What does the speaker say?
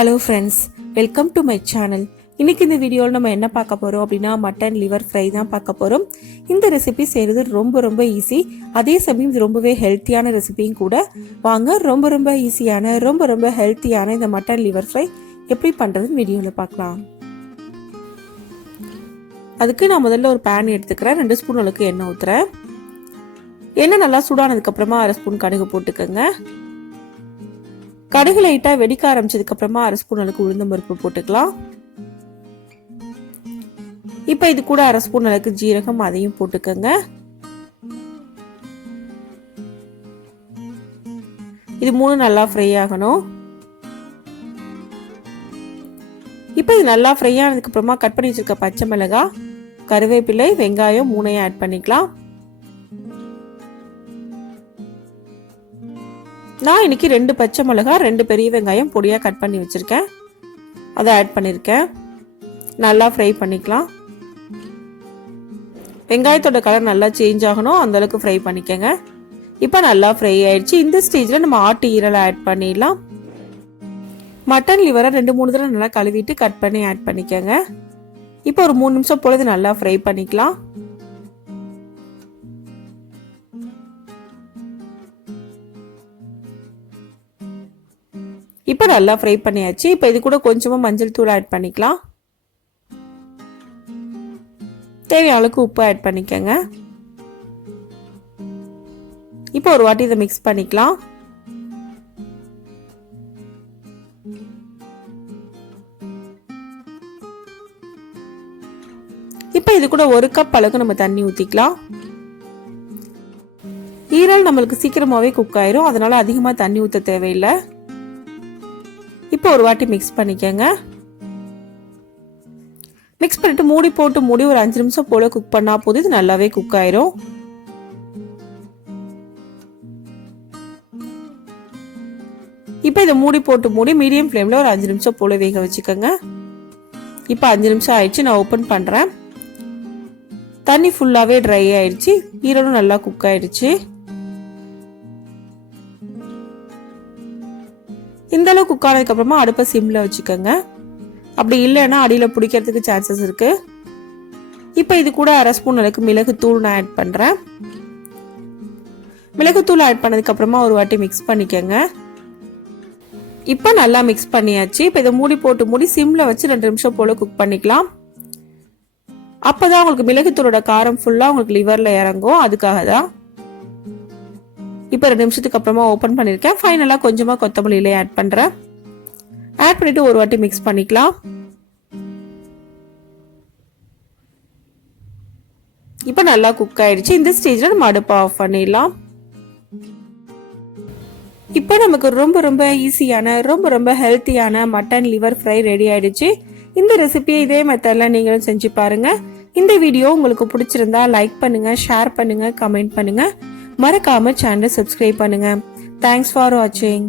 Hello friends, welcome to my channel. இன்னைக்கு இந்த வீடியோவில் நம்ம என்ன பார்க்க போகிறோம் அப்படின்னா மட்டன் லிவர் ஃப்ரை தான் பார்க்க போகிறோம். இந்த ரெசிபி செய்கிறது ரொம்ப ஈஸி, அதே சமயம் இது ரொம்பவே ஹெல்த்தியான ரெசிபியும் கூட. வாங்க ரொம்ப ஈஸியான ரொம்ப ஹெல்த்தியான இந்த மட்டன் லிவர் ஃப்ரை எப்படி பண்ணுறதுன்னு வீடியோவில் பார்க்கலாம். அதுக்கு நான் முதல்ல ஒரு பேன் எடுத்துக்கிறேன். 2 ஸ்பூன் அளவுக்கு எண்ணெய் ஊற்றுறேன். எண்ணெய் நல்லா சூடானதுக்கப்புறமா 1/2 ஸ்பூன் கடுகு போட்டுக்கோங்க. கடுகு லைட்டா வெடிக்க ஆரம்பிச்சதுக்கு அப்புறமா 1/2 ஸ்பூன் அளவுக்கு உளுந்தம் பருப்பு போட்டுக்கலாம். இப்ப இது கூட 1/2 ஸ்பூன் அளவுக்கு ஜீரகம், அதையும் போட்டுக்கோங்க. இது 3 நல்லா ஃப்ரை ஆகணும். இப்ப இது நல்லா ஃப்ரை ஆனதுக்கு அப்புறமா கட் பண்ணி வச்சிருக்க பச்சை மிளகாய், கருவேப்பிலை, வெங்காயம் 3ஐயும் ஆட் பண்ணிக்கலாம். நான் இன்னைக்கு 2 பச்சை மிளகாய், 2 பெரிய வெங்காயம் பொடியா கட் பண்ணி வச்சிருக்கேன், அதை ஆட் பண்ணிருக்கேன். நல்லா ஃப்ரை பண்ணிக்கலாம். வெங்காயத்தோட கலர் நல்லா சேஞ்ச் ஆகணும், அந்த அளவுக்கு ஃப்ரை பண்ணிக்கங்க. இப்போ நல்லா ஃப்ரை ஆயிடுச்சு. இந்த ஸ்டேஜ்ல நம்ம ஆட்டு ஈரலை ஆட் பண்ணிடலாம். மட்டன் லிவரை 2-3 தடவை நல்லா கழுவிட்டு கட் பண்ணி ஆட் பண்ணிக்கங்க. இப்போ ஒரு 3 நிமிஷம் பொழுது நல்லா ஃப்ரை பண்ணிக்கலாம். இப்போ நல்லா ஃப்ரை பண்ணியாச்சு. இப்போ இது கூட கொஞ்சமா மஞ்சள் தூள் ஆட் பண்ணிக்கலாம். தேவையான அளவுக்கு உப்பு ஆட் பண்ணிக்கங்க. இப்போ ஒரு வாட்டி இதை மிக்ஸ் பண்ணிக்கலாம். இப்போ இது கூட 1 கப் அளவுக்கு நம்ம தண்ணி ஊத்திக்கலாம். ஈரல் நம்மளுக்கு சீக்கிரமாவே குக் ஆயிரும், அதனால அதிகமா தண்ணி ஊத்த தேவையில்லை. இப்போ ஒரு வாட்டி மிக்ஸ் பண்ணிக்கங்க. மிக்ஸ் பண்ணிட்டு மூடி போட்டு மூடி ஒரு 5 நிமிஷம் போல குக் பண்ணா போதும். இது நல்லாவே குக் ஆயிரும். இப்போ இதை மூடி போட்டு மூடி மீடியம் ஃப்ளேம்ல ஒரு 5 நிமிஷம் போல வேக வச்சுக்கோங்க. இப்போ 5 நிமிஷம் ஆயிடுச்சு. நான் ஓபன் பண்றேன். தண்ணி ஃபுல்லாவே ட்ரை ஆயிடுச்சு. ஈரலும் நல்லா குக் ஆயிடுச்சு. இந்த அளவு குக் ஆனதுக்கு அப்புறமா அடுப்பை சிம்ல வச்சுக்கோங்க. அப்படி இல்லைன்னா அடியில பிடிக்கிறதுக்கு சான்சஸ் இருக்கு. இப்போ இது கூட 1/2 ஸ்பூன் அளவுக்கு மிளகுத்தூள் நான் ஆட் பண்றேன். மிளகுத்தூள் ஆட் பண்ணதுக்கு அப்புறமா ஒரு வாட்டி மிக்ஸ் பண்ணிக்கோங்க. இப்போ நல்லா மிக்ஸ் பண்ணியாச்சு. இப்போ இதை மூடி போட்டு மூடி சிம்ல வச்சு 2 நிமிஷம் போல குக் பண்ணிக்கலாம். அப்பதான் உங்களுக்கு மிளகுத்தூளோட காரம் ஃபுல்லா உங்களுக்கு லிவர்ல இறங்கும், அதுக்காக தான். இப்போ 2 நிமிஷத்துக்கு அப்புறமா ஓபன் பண்ணிருக்கேன். ஃபைனலா கொஞ்சமா கொத்தமல்லி இலை ஆட் பண்றேன். ஆட் பண்ணிட்டு ஒரு வாட்டி மிக்ஸ் பண்ணிக்கலாம். இப்போ நல்லா குக் ஆயிடுச்சு. இந்த ஸ்டேஜ்ல நம்ம அடுப்பை ஆஃப் பண்ணிடலாம். இப்போ நமக்கு ரொம்ப ஈஸியான ரொம்ப ஹெல்த்தியான மட்டன் லிவர் ஃப்ரை ரெடி ஆயிடுச்சு. இந்த ரெசிபியை இதே மெத்தட்ல நீங்களும் செஞ்சு பாருங்க. இந்த வீடியோ உங்களுக்கு பிடிச்சிருந்தா லைக் பண்ணுங்க, ஷேர் பண்ணுங்க, கமெண்ட் பண்ணுங்க. மறக்காம சேனலை சப்ஸ்கிரைப் பண்ணுங்க. தேங்க்ஸ் ஃபார் வாட்சிங்.